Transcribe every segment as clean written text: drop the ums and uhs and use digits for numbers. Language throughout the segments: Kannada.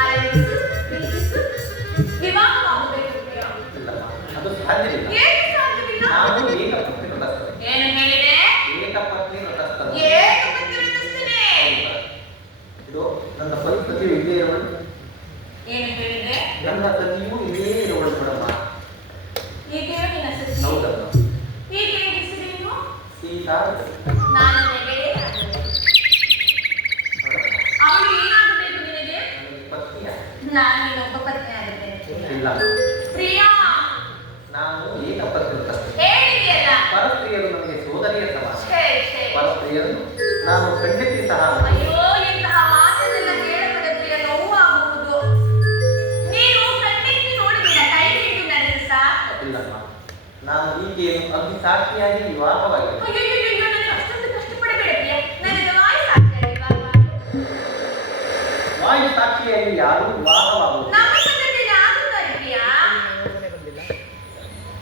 ಆರಂಭಿಸು, ಪ್ರೀತಿಸು, ವಿವಾಹವಾಗಬೇಕು ಪ್ರಿಯ. ಅದು ಸಾಧ್ಯವಿಲ್ಲ. ಏನು ಸಾಧ್ಯವಿಲ್ಲ? ನಾನು ಏಕಪತ್ನಿ ವ್ರತಸ್ಥರು. ಏನು ಹೇಳಿದೆ? ಏಕಪತ್ನಿ ವ್ರತಸ್ಥರು. ಏಕಪತ್ನಿ ವ್ರತಸ್ಥನೇ. ಇದು ನನ್ನ ಪರಿಸ್ಥಿತಿಯು ಇದೇ ಇರುವಳು. ಏನು ಹೇಳಿದೆ? ನನ್ನ ಸತಿಯು ಇದೇ ಇರುವಳು ಮೇಡಮ್ಮ. ಹೀಗೆ ನಿನ್ನ ಸತಿ. ಹೌದಮ್ಮ. ಹೀಗೆ ಹೆಸರೇನು? ಸೀತಾ. ನಾನು ನೆಗೆಡೆ ಅವಳು ಏನಾಗಬೇಕು ನಿನಗೆ? ನನಗೆ ಪತ್ನಿಯ. ನಾನು ಇನ್ನೊಬ್ಬ ಪತ್ನಿ ಆಗುತ್ತೇನೆ. ಇಲ್ಲ. ಪ್ರಿಯಾ. ನಾನು ಏಕಪತ್ನಿ ವ್ರತಸ್ಥರು. ಹೇಳಿದೆಯಲ್ಲ. ಪರಸ್ತ್ರೀಯರು ನನಗೆ ಸೋದರಿಯ ಸಮಾನ. ಛೇ ಛೇ. ಪರಸ್ತ್ರೀಯರನ್ನು ನಾನು ಖಂಡಿಸಿ ಸಹ ಅಯ್ಯೋ, ಇಂತಹ ಮಾತನ್ನೆಲ್ಲ ಕೇಳಬೇಡ ಪ್ರಿಯ, ನೋವಾಗುವುದು. ನೀನು ಕಣ್ಣೆತ್ತಿ ನೋಡಿದೀರ, ಕೈ ಹಿಡಿದು ನಡೆದು ಸಾಕು. ಇಲ್ಲಮ್ಮ. ನಾನು ಈಗೇನು ಅಗ್ನಿ ಸಾಕ್ಷಿಯಾಗಿ ವಿವಾಹವಾಗಿದೆ. ಅಯ್ಯೋ, ನನಗೆ ಅಷ್ಟೊಂದು ಕಷ್ಟಪಡಬೇಡ ಪ್ರಿಯ, ನನಗೆ ವಾಯು ಸಾಕ್ಷಿಯಾಗಿ ವಿವಾಹವಾಗಿದೆ. ವಾಯು ಸಾಕ್ಷಿಯಾಗಿ ಯಾರು ವಿವಾಹವಾಗುವುದು? ನಮ್ಮ ಸಂಗತಿಯಲ್ಲಿ ಆಗುತ್ತಾರೆ ಪ್ರಿಯ.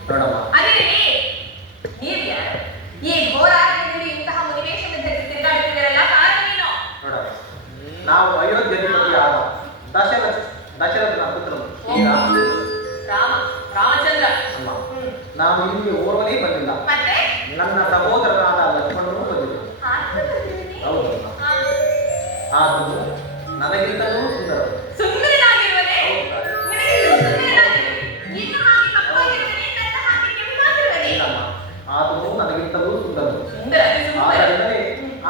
ನೋಡಮ್ಮ. ಅದೇ ನೀವು ಯಾರು? ಈ ಹೋರಾಟದಲ್ಲಿ ಇಂತಹ ಮುನಿವೇಶವನ್ನು ಧರಿಸಿ ತಿರುಗಾಡುತ್ತಿದ್ದೀರಲ್ಲ, ಕಾರಣವೇನು? ನೋಡಮ್ಮ, ನಾವು ಅಯೋಧ್ಯೆಯಾದ ದಶರಥನ ಪುತ್ರನು ಈ ರಾಮಚಂದ್ರ. ಅಮ್ಮ, ನಾನು ಇಲ್ಲಿ ಓರ್ವನೇ ಬಂದಿಲ್ಲ. ಮತ್ತೆ ನನ್ನ ಸಹೋದರನಾದ ಲಕ್ಷ್ಮಣನು ಬಂದಿಲ್ಲ. ಹೌದಮ್ಮ. ಆದರೂ ನನಗಿಂತಲೂ ಸುಂದರ. ಸುಂದರನಾಗಿರುವನೇ? ಹೌದಾ? ನಿನಗಿಂತ ಸುಂದರನಾಗಿರುವನೇ? ಇನ್ನು ಹಾಗೆ ಕಪ್ಪಾಗಿರುವನೇ, ನನ್ನ ಹಾಗೆ ಕೆಂಪಾಗಿರುವನೇ? ಇಲ್ಲಮ್ಮ, ಆತನು ನನಗಿಂತಲೂ ಸುಂದರನು. ಸುಂದರ, ಅತಿ ಸುಂದರ. ಆದ್ದರಿಂದಲೇ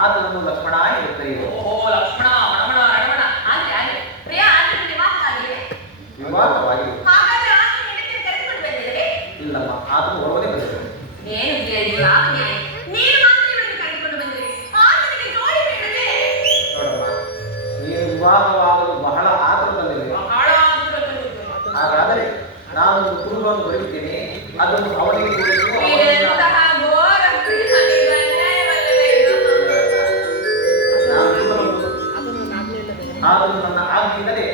ಆತನನ್ನು ಲಕ್ಷ್ಮಣ ಎಂದು ಕರೆಯುವರು. ಓಹೋ, ಲಕ್ಷ್ಮಣ, ರಮಣ, ರಮಣ. ಆದ್ರೆ ಪ್ರಿಯ, ಆದ್ರೆ ವಿವಾಹವಾಗಿದೆ? ವಿವಾಹವಾಗಿದೆ. ಹಾಗಾದ್ರೆ ಆತನ ಹೆಂಡತಿಯನ್ನು ಕರೆದುಕೊಂಡು ಬಂದಿದ್ದೀರಿ? ಇಲ್ಲಮ್ಮ, ಆತನು ಓರ್ವನೇ ಬಂದಿದ್ದನು. ಏನು ಪ್ರಿಯ ಇದು? ಯಾಕೆ ನೀನು ಮಾತ್ರ ಇವರನ್ನು ಕರೆದುಕೊಂಡು ಬಂದಿರಿ? ಆತನಿಗೆ ಜೋಡಿ ಬೇಡವೇ? ನೋಡಮ್ಮ, ನೀನು ವಿವಾಹವಾಗಲು ಬಹಳ ಆತುರದಲ್ಲಿದೆ. ಬಹಳ ಆತುರದಲ್ಲಿದ್ದೇನೆ. ಹಾಗಾದರೆ ನಾನು ಒಂದು ಕುರುಬನ್ನು ಬರೆಯುತ್ತೇನೆ, ಅದನ್ನು ಅವನಿಗೆ ತೋರಿಸು. ಇದೆಂತಹ ಘೋರ ಪ್ರಿಯನಿಗೆ ಅನ್ಯಾಯವಲ್ಲವೇ ಇದು? ನಾನು ಕುರುಬನನ್ನು ಆದರೂ ನನ್ನ ಆಜ್ಞೆಯಿಂದಲೇ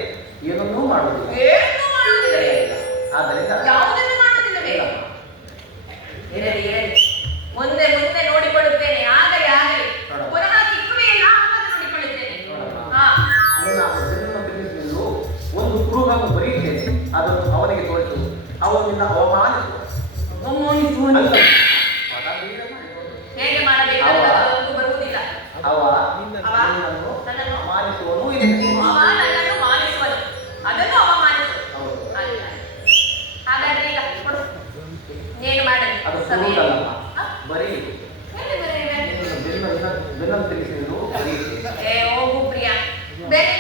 ಏನನ್ನೂ ಮಾಡುವುದಿಲ್ಲ. ಏನನ್ನೂ ಮಾಡುವುದಿಲ್ಲವೇ? ಆದ್ದರಿಂದ ಯಾವುದನ್ನು ಮಾಡುವುದಿಲ್ಲವೇ? ಇರಲಿ ಇರಲಿ, ಮುಂದೆ ಮುಂದೆ ನೋಡಿಕೊಳ್ಳುತ್ತೇನೆ. ಆಗಲಿ ಆಗಲಿ, ಪುನಃ ಸಿಕ್ಕುವೆ ಇಲ್ಲ, ಆವಾಗ ನೋಡಿಕೊಳ್ಳುತ್ತೇನೆ. ಹಾ, ನಾನು ಜನ್ಮ ತಿಳಿಸಲು ಒಂದು ಕುರುಬನ್ನು ಬರೆಯುತ್ತೇನೆ, ಅದನ್ನು ಅವನಿಗೆ ತೋರಿಸು. ಅವನು ನಿನ್ನ ಅವಮಾನಿಸುವ. ಅವಮಾನಿಸುವನು. ಹೇಗೆ ಮಾಡಬೇಕು ಅನ್ನೋದು ಬರುವುದಿಲ್ಲ. ಅವ ಅವ ನನ್ನನ್ನು ಅವಮಾನಿಸುವನು ಇದೆ. ಅವ ನನ್ನನ್ನು ಮಾನಿಸುವನು, ಅದನ್ನು ಅವಮಾನಿಸು. ಹೌದು. ಅಲ್ಲ. ಹಾಗಾದ್ರೆ ಈಗ ಕೊಡು, ಏನು ಮಾಡಲಿ? ಅದು ಸಭೆಯಲ್ಲಿ. ಸುಲಭವಲ್ಲ. ಹ? ಬರೀ ಎಲ್ಲಿ ಬರೆಯುವೆ? ಬೆನ್ನು ತಿಳಿಸಲು ಬರೆಯುತ್ತೇನೆ. ಏ ಹೋಗು ಪ್ರಿಯ, ಬೇರೆ